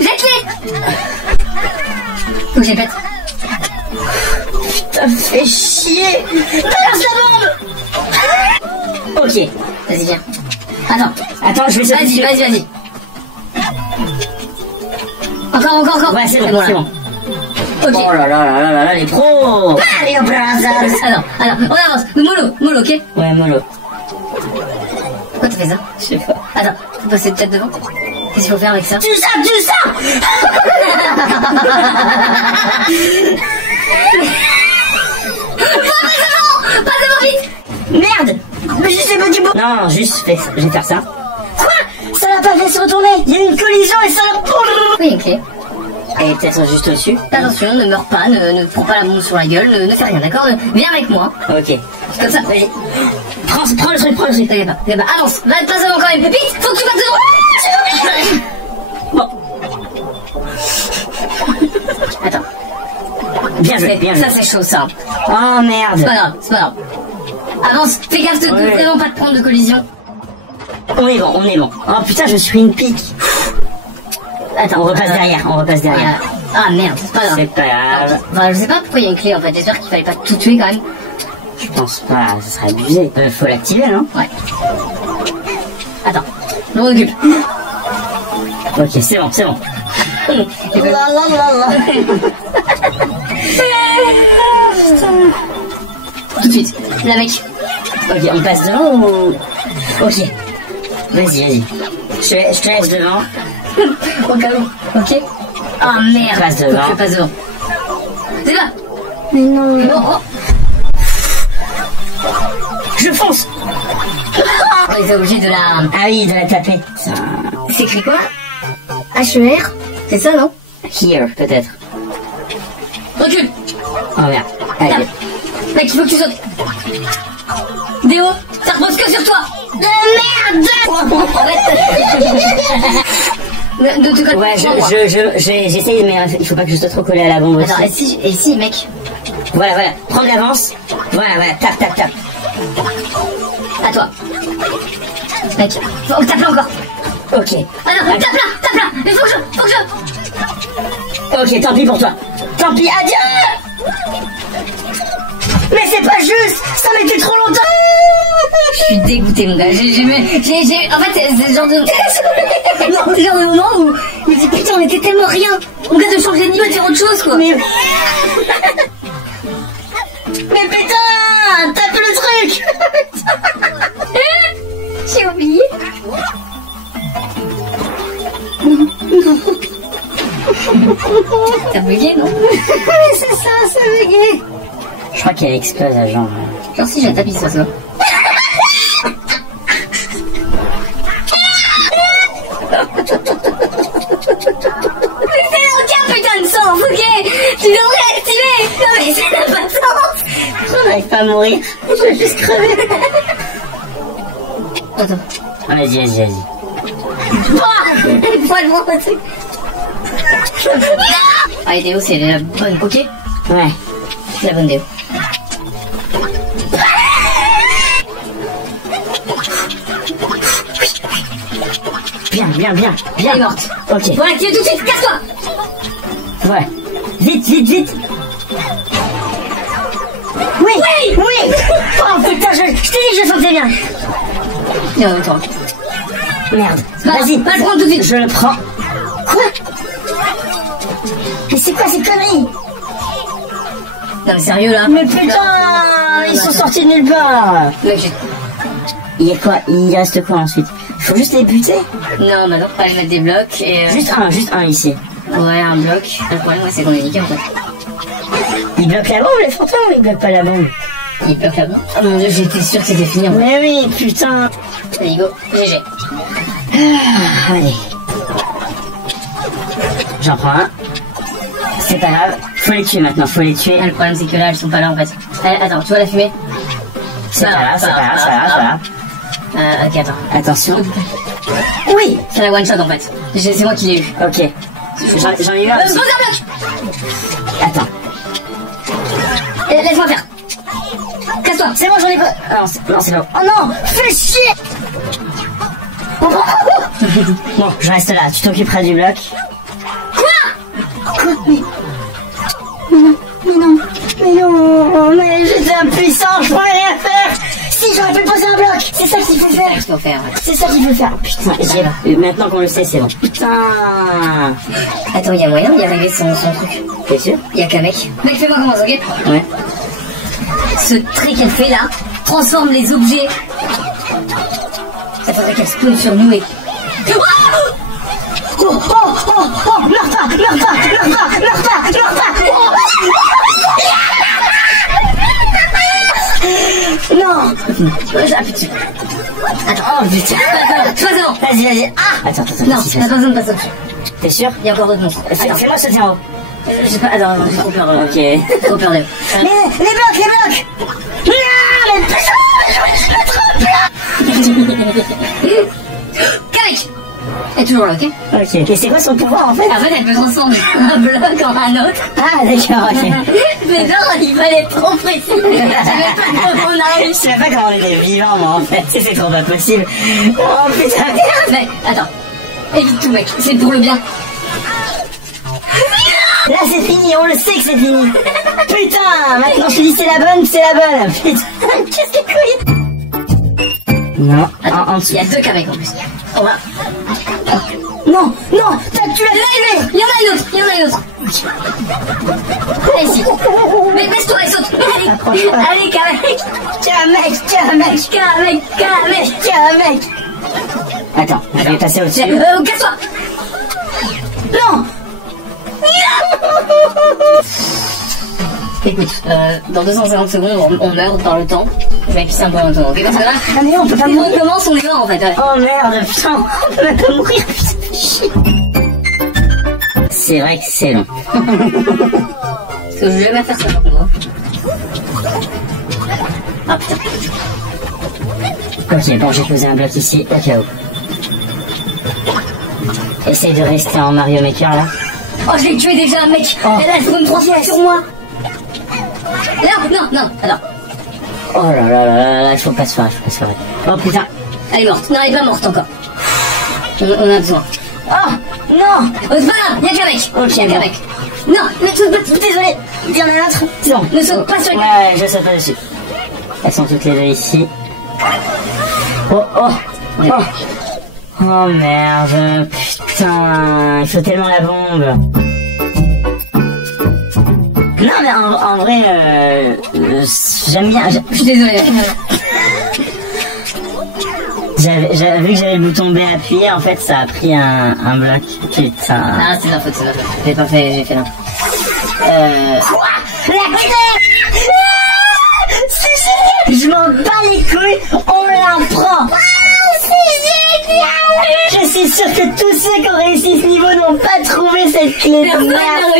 Jette-les. Faut que je les pète. Putain, fais chier. Balance la bombe. Ok. Vas-y, viens. Attends, je vais sauter. Vas-y. Encore. Ouais, c'est bon, là. c'est bon. Ok. Oh là, les pros. Allez, hop là, alors, on avance. Mollo, ok? Ouais, mollo. Pourquoi tu fais ça? Je sais pas. Attends, faut passer peut-être devant. Qu'est-ce qu'il faut faire avec ça? Tu ça. Pas devant, vite. Merde. Mais je sais pas du bon. Non, juste, je vais faire ça. Quoi? Ça l'a pas fait se retourner. Il y a une collision et ça l'a... Oui, il y a une clé. Elle est peut-être juste au-dessus. Attention, ne meurs pas, ne prends pas la bombe sur la gueule, ne fais rien, d'accord? Viens avec moi. Ok. Comme ça, vas-y. Prends le truc. T'inquiète pas, avance. Va te passer devant quand même, Pépite. Faut que tu passes devant. Bon. Attends. Bien joué. Ça, c'est chaud, ça. Oh merde. C'est pas grave. Avance, fais gaffe de vraiment pas te prendre de collision. On est bon. Oh putain, je suis une pique. Attends, on repasse derrière. Ah merde, c'est pas grave. C'est pas grave. Enfin, je sais pas pourquoi il y a une clé en fait. J'espère qu'il fallait pas tout tuer quand même. Je pense pas, ça serait abusé. Faut l'activer, non? Ouais. Attends, je recule. Ok, c'est bon. Tout de suite, la mec. Ok, on passe devant ou... Ok. Vas-y. Je te laisse devant. Au cas où, ok? Ah merde, Je passe devant. C'est là. Mais non. Oh. Je fonce. On est obligé de la... Ah oui, de la taper. C'est écrit quoi? H-E-R? C'est ça, non? Here, peut-être. Recule. Oh merde. Allez. Mec, il faut que tu sautes. Déo, ça repose que sur toi. Merde. Ouais, j'essaye, mais il faut pas que je sois trop collé à la bombe aussi. Attends, et si, mec. Voilà. Prends de l'avance. Voilà. Tape. À toi. Mec, tape là encore. Ok. Ah non, tape là. Mais faut que je... Ok, tant pis pour toi. Tant pis, adieu. Mais c'est pas juste. Ça m'était trop longtemps. Je suis dégoûté, mon gars. En fait, c'est le genre de... Non, c'est le genre de moment où je me dis, putain, on était tellement rien. Mon gars, de changer de niveau et de faire autre chose, quoi. Mais putain, tape le truc. J'ai oublié. T'as bugué, non? C'est ça bugué. Je crois qu'elle explose à genre. Genre si j'ai tapé ça. Mais c'est aucun putain de sens, ok? Tu devrais activer. Non mais ça n'a pas de sens. On n'arrive pas à mourir. Je vais juste crever. Attends. Vas-y. Ah, Déo, c'est la bonne, ok? Ouais. C'est la bonne Déo. Bien. Elle est morte. Ok. Bon, active tout de suite, casse-toi. Ouais. Vite. Oui. Oh putain, je t'ai dit que je sentais bien. Non, attends. Merde. Vas-y, va le prendre tout de suite. Je le prends. Quoi? Mais c'est quoi ces conneries? Non mais sérieux là. Mais putain, ils sont sortis de nulle part. Mec, il y a quoi? Il reste quoi ensuite? Il faut juste les buter? non, bah non, pas aller mettre des blocs et... Juste un ici. Ouais, un bloc. Le problème, c'est qu'on est niqué en fait. Ils bloquent la bombe, les fantômes, ou ils bloquent pas la bombe? Ils bloquent la bombe. Oh mon dieu, j'étais sûr que c'était fini en fait. Mais oui, putain. Allez, go, GG. Allez. J'en prends un. C'est pas grave. Faut les tuer maintenant, Ah, le problème, c'est que là, elles sont pas là en fait. Attends, tu vois la fumée? C'est pas grave. Ok, attends. Attention. Oui. C'est la one shot en fait. C'est moi qui l'ai eu. Ok. J'en ai eu un. Pose un bloc. Attends. Laisse-moi faire. Casse-toi. C'est bon, j'en ai pas. Non, c'est bon. Oh non, fais chier. Bon, je reste là, tu t'occuperas du bloc. Quoi? Mais non, mais j'étais impuissant, je pouvais rien faire. Si, j'aurais pu poser un bloc, c'est ça qu'il faut faire. C'est ça qu'il faut faire. Putain, maintenant qu'on le sait, c'est bon. Putain. Attends, il y a moyen d'y arriver sans truc. T'es sûr? Il y a qu'un mec. Mec, fais-moi commence, ok? Ouais. Ce trick qu'elle fait là transforme les objets. Ça faudrait qu'elle spawn sur nous et... Oh, meurs pas. Non. J'appuie. Attends, oh putain. Attends, Vas-y. Ah. Attends. Non, t'as pas besoin de passer. T'es sûr? Il y a encore d'autres monstres. Fais-moi sauter en haut. Je sais pas, attends, j'ai trop peur. Ok. Trop peur d'eux. Mais les blocs. Non, mais Kamek! Elle est toujours là, ok? Ok. Et c'est quoi son pouvoir en fait? En fait, elle peut transformer un bloc en un autre. Ah d'accord, ok. Mais genre, il fallait être trop précis. Je savais pas comment on arrive. Je sais pas comment on était vivant moi en fait. C'est trop pas possible. Oh putain, merde. Mec, attends. Évite tout, mec. C'est pour le bien. Là c'est fini, on le sait que c'est fini. Putain, maintenant je te dis c'est la bonne. Putain, qu'est-ce que couille. Non, Attends, en il y a deux Kamek en plus. On va... Non, tu l'as fait. Il y en a une autre. Là, ici. Mais baisse-toi et saute. Allez, Kamek. Attends, je vais passer au-dessus. Casse-toi. Non. Écoute, dans 250 secondes, on meurt dans le temps. Je vais pisser un peu dans le temps, ok? Parce que là, Ah mais on peut pas si on mourir. commence, on est mort en fait. Ouais. Oh merde, putain, on peut même pas mourir, putain. C'est vrai que c'est long. Parce que je vais jamais faire ça par contre. Ah putain. Ok, bon, j'ai posé un bloc ici, au cas où. Essaye de rester en Mario Maker là. Oh, je l'ai tué déjà, mec. Oh. Elle a une 3 sur moi. Non, attends. Oh là, il faut pas se faire. Oh putain. Elle est morte. Non, elle est pas morte encore. On a besoin. Oh non. Oh, c'est pas grave, y'a qu'un mec. Ok, Y'a qu'un bon. mec. Non, mais saute pas. Désolé, il y en a un autre. C'est bon. Ne saute pas sur les Ouais, je saute pas dessus. Elles sont toutes les deux ici. Oh merde, putain, il faut tellement la bombe. Non mais en vrai, j'aime bien. Je suis désolée. J'avais vu que j'avais le bouton B appuyé, en fait ça a pris un bloc. Putain. Ah, c'est ma faute. J'ai fait là. Quoi? La clé. C'est génial. Je m'en bats les couilles, on la prend. C'est génial. Je suis sûr que tous ceux qui ont réussi ce niveau n'ont pas trouvé cette clé de merde.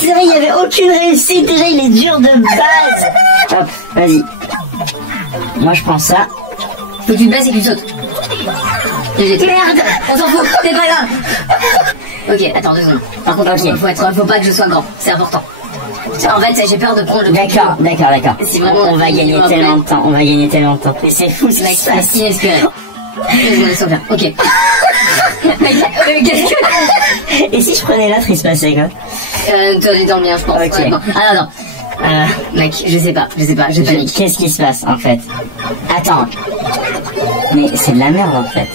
C'est vrai, il n'y avait aucune réussite. Déjà, il est dur de base. Hop, vas-y. Moi, je prends ça. Faut que tu te baisses et que tu sautes. Merde. On s'en fout, c'est pas grave. Ok, attends 2 secondes. Par contre, faut pas que je sois grand. C'est important. En fait, j'ai peur de prendre le... D'accord. Si vraiment on va gagner tellement de temps. Mais c'est fou, Mec, ça. c'est inespéré. Ok. Mec, qu'est-ce que... Et si je prenais l'autre, il se passait quoi? Toi, t'es dans le mien, je pense. Ok. Ouais, ah non. Mec, je sais pas, je panique. Qu'est-ce qui se passe en fait? Attends. Mais c'est de la merde en fait.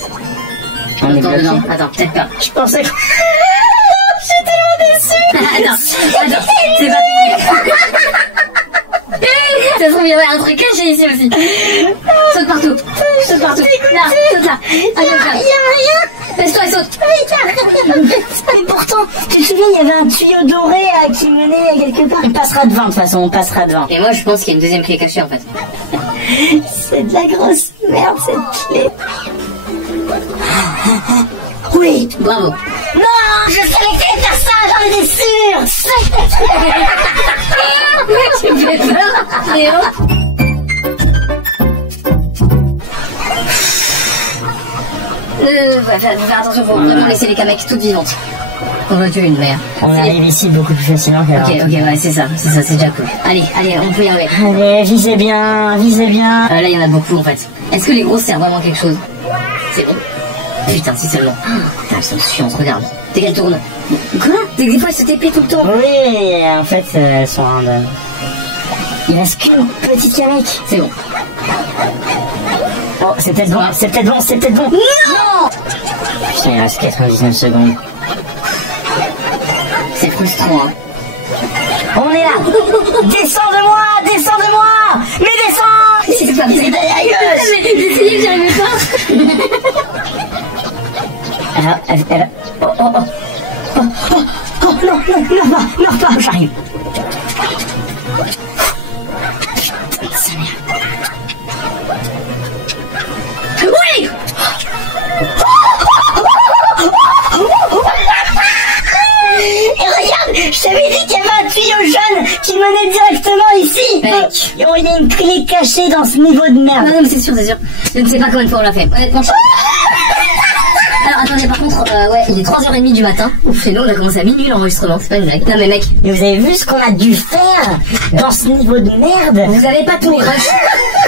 On est bloqué. Attends, peut-être pas. Je pensais que... J'ai tellement déçu. Attends, c'est pas fini. Ça se trouve, il y avait un truc caché ici aussi. Saute partout. Là, saute là. Il y a rien. Laisse-toi et saute. Mais pourtant, tu te souviens, il y avait un tuyau doré qui menait à quelque part. On passera devant de toute façon, on passera devant. Et moi, je pense qu'il y a une deuxième clé cachée en fait. C'est de la grosse merde cette clé. Oui. Bravo. Non, je savais que t'allais faire ça, j'en étais sûre. Tu me fais peur, Léo. Faire attention, faut vraiment laisser les Kamek toutes vivantes. On va tuer une mère. On arrive ici beaucoup plus facilement qu'avant. Ok, ouais, c'est ça, c'est déjà cool. Allez, on peut y arriver. Allez, visez bien. Là, il y en a beaucoup en fait. Est-ce que les grosses servent vraiment à quelque chose? C'est bon. Putain, si seulement. Putain, elles sont chiantes, regarde. Dès qu'elles tournent. Quoi? Des fois, elles se TP tout le temps. Oui, en fait, elles sont random. Il reste qu'une petite Kamek. C'est bon. Oh, c'est peut-être bon, c'est peut-être bon, c'est peut-être bon. Non! Putain, il reste 99 secondes. C'est frustrant, hein. On est là. Descends de moi, descends de moi. Mais descends. C'est pas possible. Mais d'essayer, j'arrivais pas. Elle... Oh, oh, oh. Oh, oh, oh, non, non, meurs pas, j'arrive. Oui! Et regarde, je t'avais dit qu'il y avait un tuyau jaune qui menait directement ici. Mec. Oh, il y a une clé cachée dans ce niveau de merde. Non, mais c'est sûr, c'est sûr. Je ne sais pas combien de fois on l'a fait. Honnêtement, Alors attendez, par contre, ouais, il est 3h30 du matin. Ouf, et nous on a commencé à minuit l'enregistrement, c'est pas une blague. Non mais mec, Mais vous avez vu ce qu'on a dû faire dans ce niveau de merde? vous avez pas tout rush.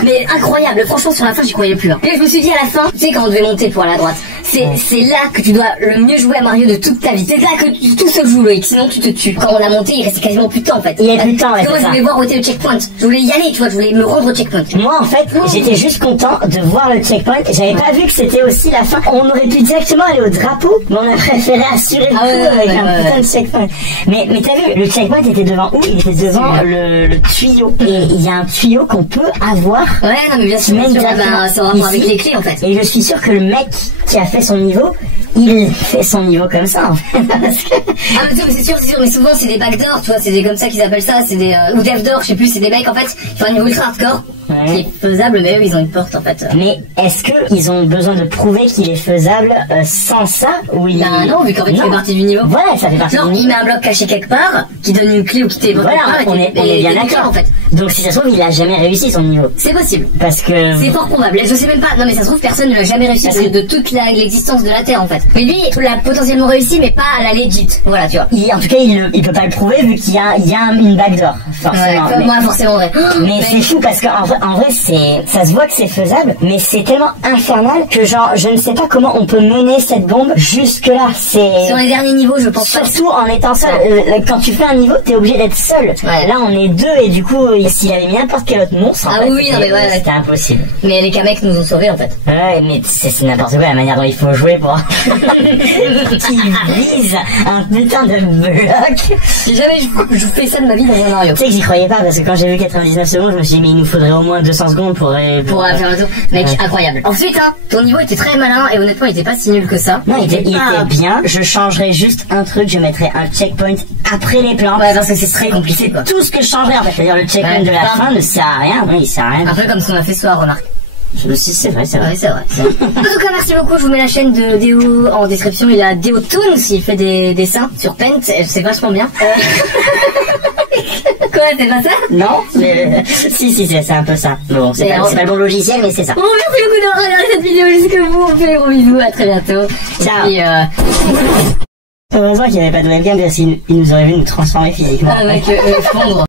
Mais incroyable, franchement sur la fin j'y croyais plus. Hein. Et je me suis dit à la fin, tu sais quand on devait monter pour aller à droite, c'est là que tu dois le mieux jouer à Mario de toute ta vie. C'est là que tout se joue Loïc, sinon tu te tues. Quand on a monté, il restait quasiment plus de temps en fait. Il y a plus de temps, ouais, moi je voulais voir où était le checkpoint. Je voulais y aller, tu vois, je voulais me rendre au checkpoint. Moi en fait, j'étais juste content de voir le checkpoint. J'avais pas vu que c'était aussi la fin. On aurait pu directement aller au drapeau, mais on a préféré assurer le coup avec un putain de checkpoint. Mais t'as vu, le checkpoint était devant où? Il était devant le tuyau. Et il y a un tuyau qu'on peut avoir. Ouais, non mais bien sûr, ça aura rapport avec les clés en fait. Et je suis sûr que le mec qui a fait son niveau, il fait son niveau comme ça en fait. Ah mais c'est sûr, mais souvent c'est des backdoors, tu vois, c'est des comme ça qu'ils appellent ça, c'est des ou devdoors, je sais plus, c'est des mecs en fait qui font un niveau ultra hardcore, qui est faisable, mais eux ils ont une porte en fait. Mais est-ce que ils ont besoin de prouver qu'il est faisable sans ça ou il... Bah non, vu qu'en fait il fait partie du niveau. Voilà, ça fait partie du niveau. Il met un bloc caché quelque part, qui donne une clé ou qui t'ébloque. Voilà, on est bien d'accord en fait. Donc si ça se trouve, il a jamais réussi son niveau. C'est possible. Parce que... C'est fort probable. Je sais même pas. Non mais ça se trouve personne ne l'a jamais réussi de toute l'existence de la Terre en fait. Mais lui, il l'a potentiellement réussi, mais pas à la legit. Voilà, tu vois. En tout cas, il peut pas le prouver vu qu'il y a une backdoor. Forcément. Ouais, moi forcément vrai. Mais c'est fou parce qu'en vrai, ça se voit que c'est faisable, mais c'est tellement infernal que genre, je ne sais pas comment on peut mener cette bombe jusque là. Sur les derniers niveaux, je pense pas. Surtout en étant seul. Quand tu fais un niveau, t'es obligé d'être seul. Ouais. Là, on est deux et du coup, s'il avait mis n'importe quel autre monstre, en fait, oui, non mais ouais, c'était impossible. Mais les Kamek nous ont sauvés en fait. Ouais, mais c'est n'importe quoi la manière dont il faut jouer pour qu'il vise un putain de bloc. J'ai jamais je fais ça de ma vie dans un Mario. Tu sais que j'y croyais pas parce que quand j'ai vu 99 secondes, je me suis dit mais il nous faudrait au moins 200 secondes pour faire le tour. Mec, incroyable. Ensuite, hein, ton niveau était très malin et honnêtement, il était pas si nul que ça. Non, il était bien. Je changerais juste un truc, je mettrais un checkpoint après les plans. Ouais, parce que c'est très compliqué quoi. Tout ce que je changerais en fait, c'est-à-dire le checkpoint de la fin ne sert à rien. Oui, il sert à rien. Un peu comme ce qu'on a fait ce soir, remarque. C'est vrai. Ouais, c'est vrai. En tout cas, merci beaucoup. Je vous mets la chaîne de Déo en description. Il a Déo Toons, il fait des dessins sur Paint. C'est vachement bien. Quoi, c'est pas ça? Non, mais si, c'est un peu ça. Bon, c'est pas le bon logiciel, mais c'est ça. Bon, merci beaucoup d'avoir regardé cette vidéo jusqu'au bout. On fait des gros bisous. À très bientôt. Ciao. Et heureusement qu'il n'y avait pas de webcam parce qu'il nous aurait vu nous transformer physiquement. mec, fondre.